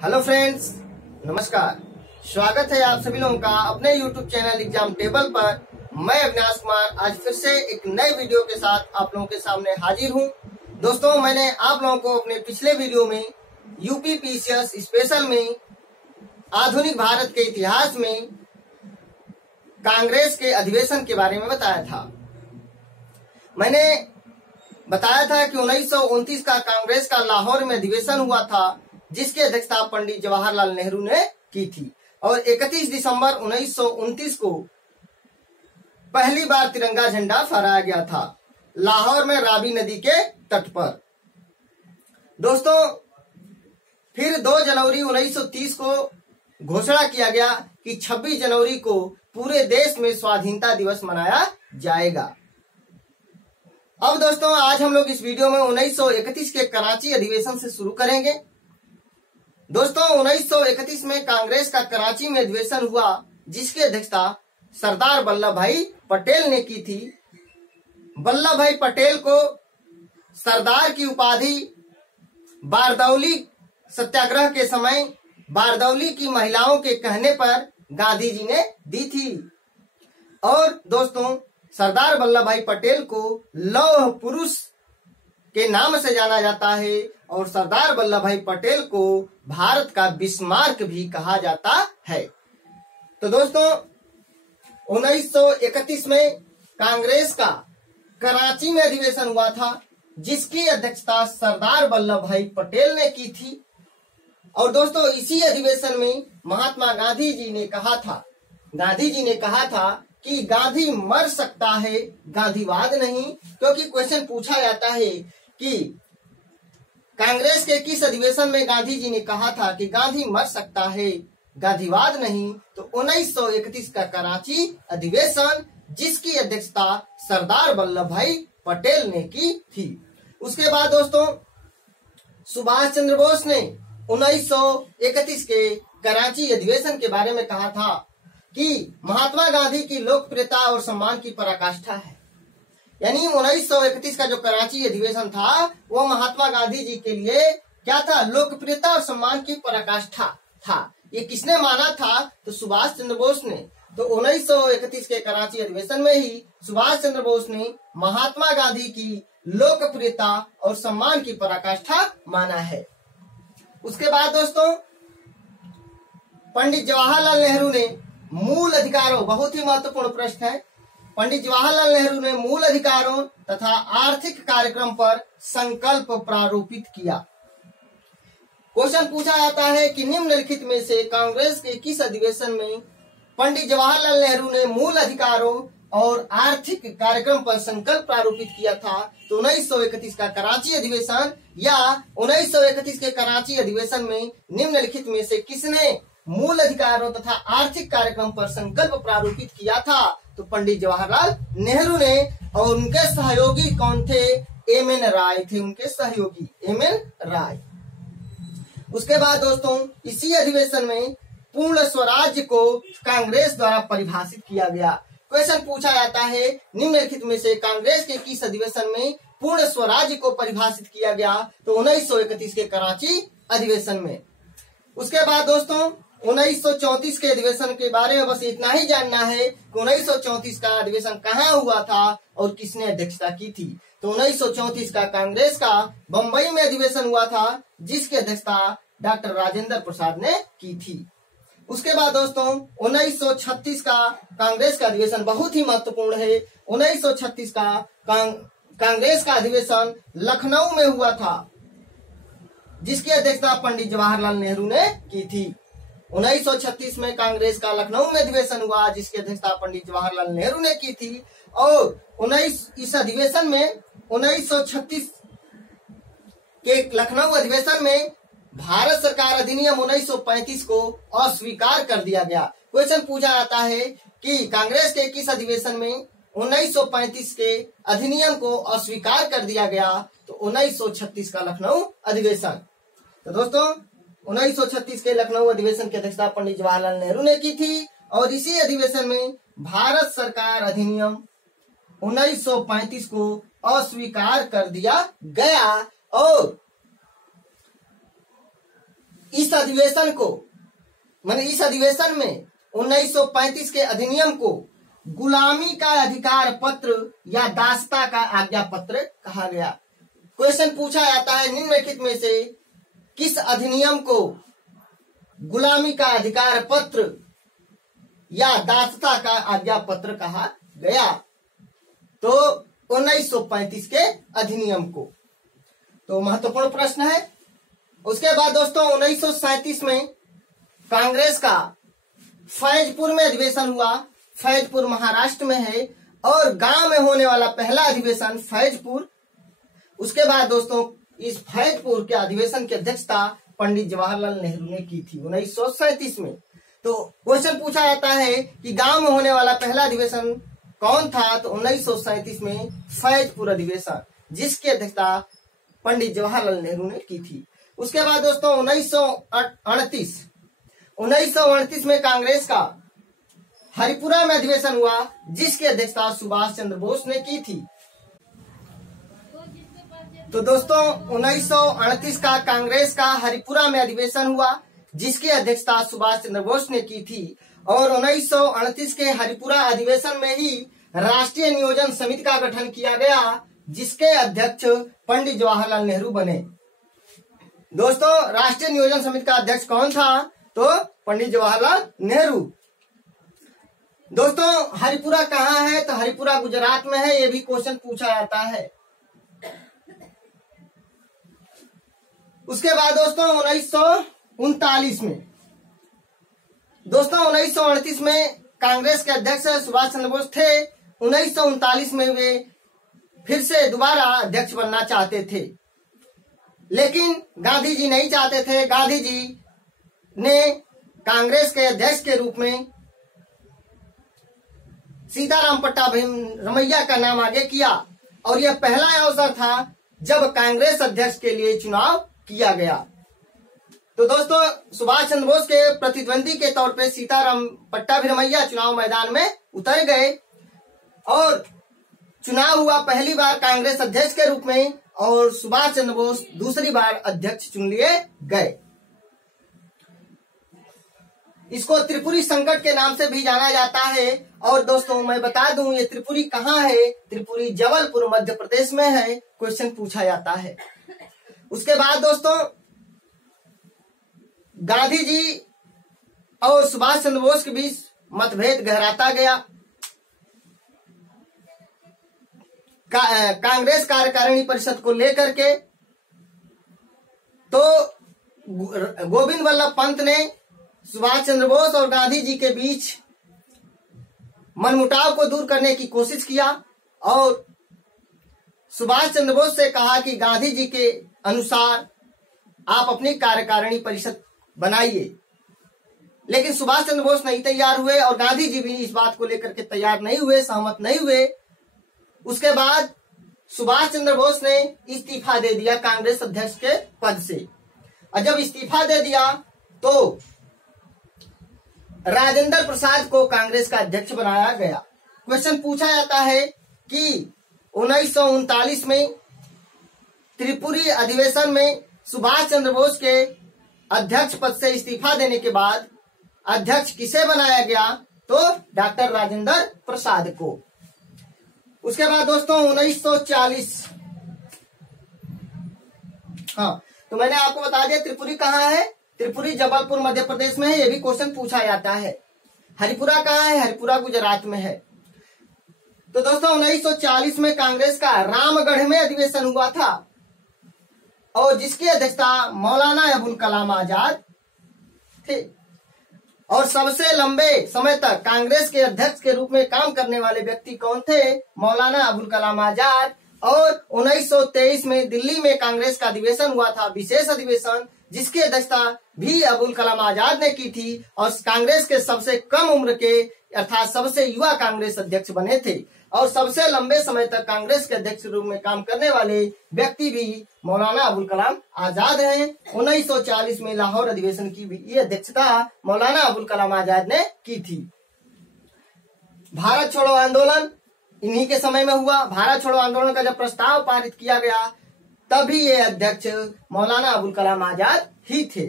Hello friends, नमस्कार। स्वागत है आप सभी लोगों का अपने यूट्यूब चैनल एग्जाम टेबल पर। मैं अविनाश कुमार आज फिर से एक नए वीडियो के साथ आप लोगों के सामने हाजिर हूं। दोस्तों, मैंने आप लोगों को अपने पिछले वीडियो में यूपी पीसीएस स्पेशल में आधुनिक भारत के इतिहास में कांग्रेस के अधिवेशन के बारे में बताया था। मैंने बताया था कि 1929 का कांग्रेस का लाहौर में अधिवेशन हुआ था, जिसकी अध्यक्षता पंडित जवाहरलाल नेहरू ने की थी और 31 दिसंबर 1929 को पहली बार तिरंगा झंडा फहराया गया था लाहौर में रावी नदी के तट पर। दोस्तों, फिर 2 जनवरी 1930 को घोषणा किया गया कि 26 जनवरी को पूरे देश में स्वाधीनता दिवस मनाया जाएगा। अब दोस्तों, आज हम लोग इस वीडियो में 1931 के कराची अधिवेशन से शुरू करेंगे। दोस्तों, 1931 में कांग्रेस का कराची में अधिवेशन हुआ, जिसकी अध्यक्षता सरदार वल्लभ भाई पटेल ने की थी। वल्लभ भाई पटेल को सरदार की उपाधि बारदौली सत्याग्रह के समय बारदौली की महिलाओं के कहने पर गांधी जी ने दी थी। और दोस्तों, सरदार वल्लभ भाई पटेल को लौह पुरुष के नाम से जाना जाता है और सरदार वल्लभ भाई पटेल को भारत का बिस्मार्क भी कहा जाता है। तो दोस्तों, 1931 में कांग्रेस का कराची में अधिवेशन हुआ था, जिसकी अध्यक्षता सरदार वल्लभ भाई पटेल ने की थी। और दोस्तों, इसी अधिवेशन में महात्मा गांधी जी ने कहा था कि गांधी मर सकता है, गांधीवाद नहीं। क्योंकि क्वेश्चन पूछा जाता है कि कांग्रेस के किस अधिवेशन में गांधी जी ने कहा था कि गांधी मर सकता है, गांधीवाद नहीं। तो 1931 का कराची अधिवेशन, जिसकी अध्यक्षता सरदार वल्लभ भाई पटेल ने की थी। उसके बाद दोस्तों, सुभाष चंद्र बोस ने 1931 के कराची अधिवेशन के बारे में कहा था कि महात्मा गांधी की लोकप्रियता और सम्मान की पराकाष्ठा है। यानी 1931 का जो कराची अधिवेशन था, वो महात्मा गांधी जी के लिए क्या था? लोकप्रियता और सम्मान की पराकाष्ठा था। ये किसने माना था? तो सुभाष चंद्र बोस ने। तो 1931 के कराची अधिवेशन में ही सुभाष चंद्र बोस ने महात्मा गांधी की लोकप्रियता और सम्मान की पराकाष्ठा माना है। उसके बाद दोस्तों, पंडित जवाहरलाल नेहरू ने मूल अधिकारों, बहुत ही महत्वपूर्ण प्रश्न है, पंडित जवाहरलाल नेहरू ने मूल अधिकारों तथा आर्थिक कार्यक्रम पर संकल्प प्रारूपित किया। क्वेश्चन पूछा जाता है कि निम्नलिखित में से कांग्रेस के किस अधिवेशन में पंडित जवाहरलाल नेहरू ने मूल अधिकारों और आर्थिक कार्यक्रम पर संकल्प प्रारूपित किया था? तो 1931 का कराची अधिवेशन या 1931 के कराची अधिवेशन में निम्नलिखित में से किसने मूल अधिकारों तथा आर्थिक कार्यक्रम पर संकल्प प्रारूपित किया था? तो पंडित जवाहरलाल नेहरू ने। और उनके सहयोगी कौन थे? एम.एन. राय थे उनके सहयोगी, एम.एन. राय। उसके बाद दोस्तों, इसी अधिवेशन में पूर्ण स्वराज्य को कांग्रेस द्वारा परिभाषित किया गया। क्वेश्चन पूछा जाता है, निम्नलिखित में से कांग्रेस के किस अधिवेशन में पूर्ण स्वराज्य को परिभाषित किया गया? तो 1931 के कराची अधिवेशन में। उसके बाद दोस्तों, 1934 के अधिवेशन के बारे में बस इतना ही जानना है कि 1934 का अधिवेशन कहाँ हुआ था और किसने अध्यक्षता की थी। तो 1934 का कांग्रेस का बंबई में अधिवेशन हुआ था, जिसकी अध्यक्षता डॉक्टर राजेंद्र प्रसाद ने की थी। उसके बाद दोस्तों, 1936 का कांग्रेस का अधिवेशन बहुत ही महत्वपूर्ण है। 1936 का कांग्रेस का अधिवेशन लखनऊ में हुआ था, जिसकी अध्यक्षता पंडित जवाहरलाल नेहरू ने की थी। 1936 में कांग्रेस का लखनऊ में अधिवेशन हुआ, जिसकी अध्यक्षता पंडित जवाहरलाल नेहरू ने की थी। और इस अधिवेशन में 1936 के लखनऊ अधिवेशन में भारत सरकार अधिनियम 1935 को अस्वीकार कर दिया गया। क्वेश्चन पूछा जाता है कि कांग्रेस के किस अधिवेशन में 1935 के अधिनियम को अस्वीकार कर दिया गया? तो 1936 का लखनऊ अधिवेशन। तो दोस्तों, 1936 के लखनऊ अधिवेशन की अध्यक्षता पंडित जवाहरलाल नेहरू ने की थी। और इसी अधिवेशन में भारत सरकार अधिनियम 1935 को अस्वीकार कर दिया गया। और इस अधिवेशन को मैंने इस अधिवेशन में 1935 के अधिनियम को गुलामी का अधिकार पत्र या दासता का आज्ञा पत्र कहा गया। क्वेश्चन पूछा जाता है निम्नलिखित में से किस अधिनियम को गुलामी का अधिकार पत्र या दासता का आज्ञा पत्र कहा गया? तो 1935 के अधिनियम को। तो महत्वपूर्ण प्रश्न है। उसके बाद दोस्तों 1937 में कांग्रेस का फैजपुर में अधिवेशन हुआ। फैजपुर महाराष्ट्र में है और गांव में होने वाला पहला अधिवेशन फैजपुर। उसके बाद दोस्तों इस फैजपुर के अधिवेशन की अध्यक्षता पंडित जवाहरलाल नेहरू ने की थी 1937 में। तो क्वेश्चन पूछा जाता है कि गांव में होने वाला पहला अधिवेशन कौन था? तो 1937 में फैजपुर अधिवेशन, जिसकी अध्यक्षता पंडित जवाहरलाल नेहरू ने की थी। उसके बाद दोस्तों 1938 में कांग्रेस का हरिपुरा में अधिवेशन हुआ, जिसकी अध्यक्षता सुभाष चंद्र बोस ने की थी। तो दोस्तों 1938 का कांग्रेस का हरिपुरा में अधिवेशन हुआ, जिसकी अध्यक्षता सुभाष चंद्र बोस ने की थी। और 1938 के हरिपुरा अधिवेशन में ही राष्ट्रीय नियोजन समिति का गठन किया गया, जिसके अध्यक्ष पंडित जवाहरलाल नेहरू बने। दोस्तों राष्ट्रीय नियोजन समिति का अध्यक्ष कौन था? तो पंडित जवाहरलाल नेहरू। दोस्तों हरिपुरा कहाँ है? तो हरिपुरा गुजरात में है। ये भी क्वेश्चन पूछा जाता है। उसके बाद दोस्तों 1939 में 1938 में कांग्रेस के अध्यक्ष सुभाष चंद्र बोस थे। 1939 में वे फिर से दोबारा अध्यक्ष बनना चाहते थे, लेकिन गांधी जी नहीं चाहते थे। गांधी जी ने कांग्रेस के अध्यक्ष के रूप में सीताराम रमैया का नाम आगे किया और यह पहला अवसर था जब कांग्रेस अध्यक्ष के लिए चुनाव किया गया। तो दोस्तों सुभाष चंद्र बोस के प्रतिद्वंदी के तौर पे सीताराम रमैया चुनाव मैदान में उतर गए और चुनाव हुआ पहली बार कांग्रेस अध्यक्ष के रूप में और सुभाष चंद्र बोस दूसरी बार अध्यक्ष चुन लिए गए। इसको त्रिपुरी संकट के नाम से भी जाना जाता है। और दोस्तों मैं बता दूं ये त्रिपुरी कहाँ है? त्रिपुरी जबलपुर मध्य प्रदेश में है। क्वेश्चन पूछा जाता है। उसके बाद दोस्तों गांधी जी और सुभाष चंद्र बोस के बीच मतभेद गहराता गया। कांग्रेस कार्यकारिणी परिषद को लेकर के तो गोविंद वल्लभ पंत ने सुभाष चंद्र बोस और गांधी जी के बीच मनमुटाव को दूर करने की कोशिश किया और सुभाष चंद्र बोस से कहा कि गांधी जी के अनुसार आप अपनी कार्यकारिणी परिषद बनाइए। लेकिन सुभाष चंद्र बोस नहीं तैयार हुए और गांधी जी भी इस बात को लेकर के तैयार नहीं हुए, सहमत नहीं हुए। उसके बाद सुभाष चंद्र बोस ने इस्तीफा दे दिया कांग्रेस अध्यक्ष के पद से। और जब इस्तीफा दे दिया तो राजेंद्र प्रसाद को कांग्रेस का अध्यक्ष बनाया गया। क्वेश्चन पूछा जाता है कि 1939 में त्रिपुरी अधिवेशन में सुभाष चंद्र बोस के अध्यक्ष पद से इस्तीफा देने के बाद अध्यक्ष किसे बनाया गया? तो डॉक्टर राजेंद्र प्रसाद को। उसके बाद दोस्तों 1940 तो मैंने आपको बता दिया त्रिपुरी कहाँ है? त्रिपुरी जबलपुर मध्य प्रदेश में है। ये भी क्वेश्चन पूछा जाता है। हरिपुरा कहाँ है? हरिपुरा गुजरात में है। तो दोस्तों 1940 में कांग्रेस का रामगढ़ में अधिवेशन हुआ था और जिसकी अध्यक्षता मौलाना अबुल कलाम आजाद थे। और सबसे लंबे समय तक कांग्रेस के अध्यक्ष के रूप में काम करने वाले व्यक्ति कौन थे? मौलाना अबुल कलाम आजाद। और 1923 में दिल्ली में कांग्रेस का अधिवेशन हुआ था, विशेष अधिवेशन, जिसकी अध्यक्षता भी अबुल कलाम आजाद ने की थी और कांग्रेस के सबसे कम उम्र के अर्थात सबसे युवा कांग्रेस अध्यक्ष बने थे। और सबसे लंबे समय तक कांग्रेस के अध्यक्ष रूप में काम करने वाले व्यक्ति भी मौलाना अबुल कलाम आजाद हैं। 1940 में लाहौर अधिवेशन की भी ये अध्यक्षता मौलाना अबुल कलाम आजाद ने की थी। भारत छोड़ो आंदोलन इन्हीं के समय में हुआ। भारत छोड़ो आंदोलन का जब प्रस्ताव पारित किया गया तभी ये अध्यक्ष मौलाना अबुल कलाम आजाद ही थे।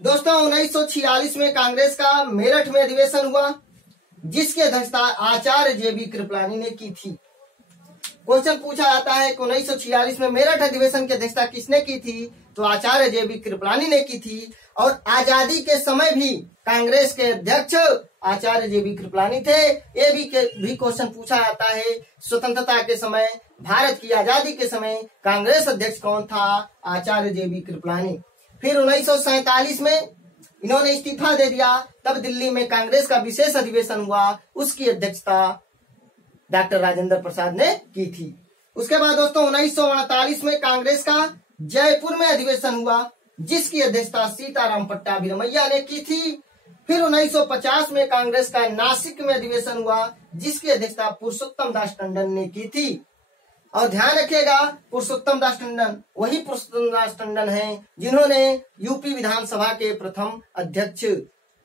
दोस्तों 1946 में कांग्रेस का मेरठ में अधिवेशन हुआ, जिसकी अध्यक्षता आचार्य जेबी कृपलानी ने की थी। क्वेश्चन पूछा जाता है कि 1946 में मेरठ अधिवेशन की अध्यक्षता किसने की थी, तो आचार्य जेबी कृपलानी ने की थी। और आजादी के समय भी कांग्रेस के अध्यक्ष आचार्य जेबी कृपलानी थे। ये भी क्वेश्चन पूछा जाता है, स्वतंत्रता के समय, भारत की आजादी के समय कांग्रेस अध्यक्ष कौन था, आचार्य जेबी कृपलानी। फिर 1947 में इन्होंने इस्तीफा दे दिया, तब दिल्ली में कांग्रेस का विशेष अधिवेशन हुआ, उसकी अध्यक्षता डॉक्टर राजेंद्र प्रसाद ने की थी। उसके बाद दोस्तों 1948 में कांग्रेस का जयपुर में अधिवेशन हुआ, जिसकी अध्यक्षता सीताराम पट्टाभिरमैया ने की थी। फिर 1950 में कांग्रेस का नासिक में अधिवेशन हुआ, जिसकी अध्यक्षता पुरुषोत्तम दास टंडन ने की थी। और ध्यान रखिएगा, पुरुषोत्तम दास टंडन वही पुरुषोत्तम दास टंडन हैं जिन्होंने यूपी विधानसभा के प्रथम अध्यक्ष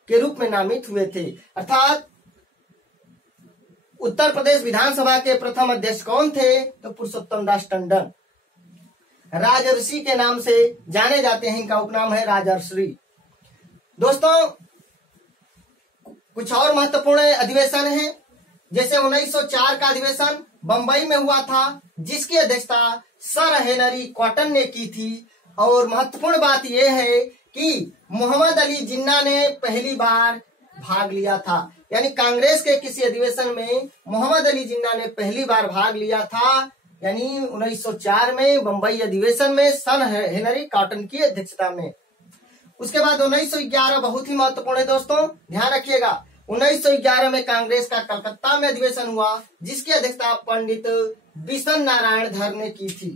के रूप में नामित हुए थे। अर्थात उत्तर प्रदेश विधानसभा के प्रथम अध्यक्ष कौन थे, तो पुरुषोत्तम दास टंडन। राजर्षि के नाम से जाने जाते हैं, इनका उपनाम है राजर्षि। दोस्तों कुछ और महत्वपूर्ण अधिवेशन है, जैसे 1904 का अधिवेशन बंबई में हुआ था, जिसकी अध्यक्षता सर हेनरी कॉटन ने की थी। और महत्वपूर्ण बात यह है कि मोहम्मद अली जिन्ना ने पहली बार भाग लिया था, यानी कांग्रेस के किसी अधिवेशन में मोहम्मद अली जिन्ना ने पहली बार भाग लिया था, यानी 1904 में बंबई अधिवेशन में सर हेनरी कॉटन की अध्यक्षता में। उसके बाद 1911 बहुत ही महत्वपूर्ण है दोस्तों, ध्यान रखिएगा। 1911 में कांग्रेस का कलकत्ता में अधिवेशन हुआ, जिसकी अध्यक्षता पंडित बिशन नारायण धर ने की थी,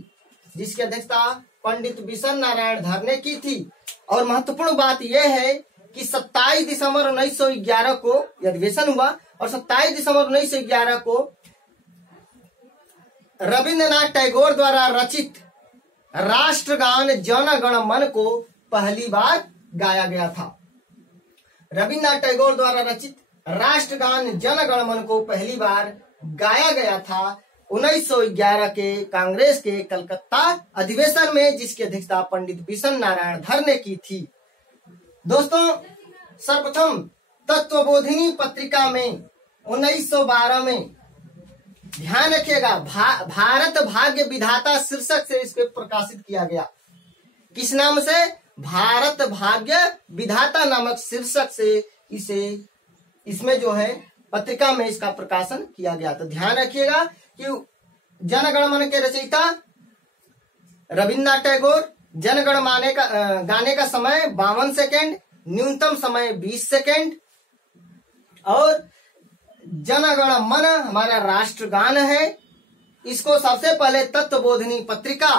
जिसकी अध्यक्षता पंडित बिशन नारायण धर ने की थी। और महत्वपूर्ण बात यह है कि 27 दिसंबर 1911 को यह अधिवेशन हुआ, और 27 दिसंबर 1911 को रविंद्रनाथ टैगोर द्वारा रचित राष्ट्रगान जन गण मन को पहली बार गाया गया था। रविंद्रनाथ टैगोर द्वारा रचित राष्ट्रगान जन गण मन को पहली बार गाया गया था 1911 के कांग्रेस के कलकत्ता अधिवेशन में, जिसकी अध्यक्षता पंडित बिशन नारायण धर ने की थी। दोस्तों सर्वप्रथम तत्वबोधिनी पत्रिका में 1912 में, ध्यान रखिएगा, भारत भाग्य विधाता शीर्षक से इसको प्रकाशित किया गया। किस नाम से? भारत भाग्य विधाता नामक शीर्षक से इसमें जो है पत्रिका में इसका प्रकाशन किया गया। तो ध्यान रखिएगा कि जन गण मन के रचयिता रविन्द्रनाथ टैगोर, जन गण मन का गाने का समय 52 सेकेंड, न्यूनतम समय 20 सेकेंड। और जन गण मन हमारा राष्ट्रगान है। इसको सबसे पहले तत्वबोधिनी पत्रिका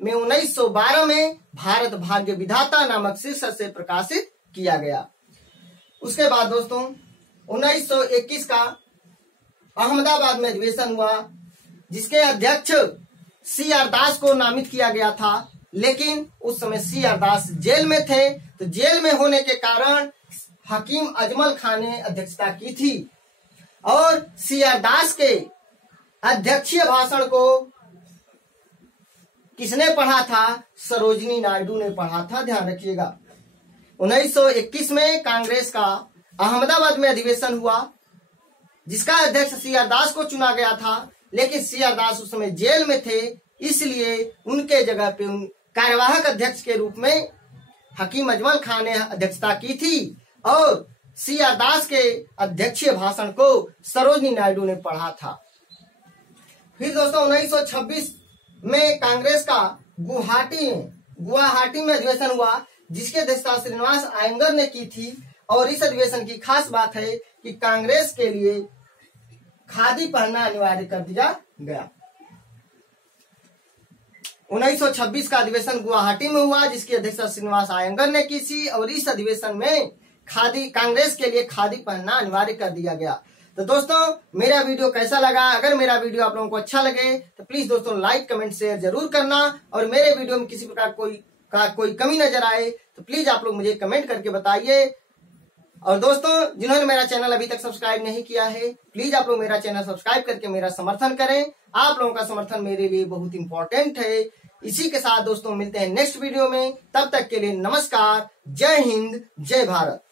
में 1912 में भारत भाग्य विधाता नामक शीर्षक से प्रकाशित किया गया। उसके बाद दोस्तों 1921 का अहमदाबाद में अधिवेशन हुआ, जिसके अध्यक्ष CR दास को नामित किया गया था, लेकिन उस समय CR दास जेल में थे। तो जेल में होने के कारण हकीम अजमल खान ने अध्यक्षता की थी, और CR दास के अध्यक्षीय भाषण को किसने पढ़ा था? सरोजिनी नायडू ने पढ़ा था, ध्यान रखिएगा। 1921 में कांग्रेस का अहमदाबाद में अधिवेशन हुआ, जिसका अध्यक्ष CR दास को चुना गया था, लेकिन CR दास उस समय जेल में थे, इसलिए उनके जगह पे कार्यवाहक अध्यक्ष के रूप में हकीम अजमल खान ने अध्यक्षता की थी, और CR दास के अध्यक्षीय भाषण को सरोजिनी नायडू ने पढ़ा था। फिर दोस्तों 1926 में कांग्रेस का गुवाहाटी में अधिवेशन हुआ, जिसके अध्यक्षता श्रीनिवास आयंगर ने की थी। और इस अधिवेशन की खास बात है कि कांग्रेस के लिए खादी पहनना अनिवार्य कर दिया गया। 1926 का अधिवेशन गुवाहाटी में हुआ, जिसकी अध्यक्षता श्रीनिवास आयंगर ने की थी, और इस अधिवेशन में कांग्रेस के लिए खादी पहनना अनिवार्य कर दिया गया। तो दोस्तों मेरा वीडियो कैसा लगा? अगर मेरा वीडियो आप लोगों को अच्छा लगे तो प्लीज दोस्तों लाइक कमेंट शेयर जरूर करना, और मेरे वीडियो में किसी प्रकार कोई कमी नजर आए तो प्लीज आप लोग मुझे कमेंट करके बताइए। और दोस्तों जिन्होंने मेरा चैनल अभी तक सब्सक्राइब नहीं किया है, प्लीज आप लोग मेरा चैनल सब्सक्राइब करके मेरा समर्थन करें। आप लोगों का समर्थन मेरे लिए बहुत इंपॉर्टेंट है, इसी के साथ दोस्तों मिलते हैं नेक्स्ट वीडियो में। तब तक के लिए नमस्कार, जय हिंद, जय भारत।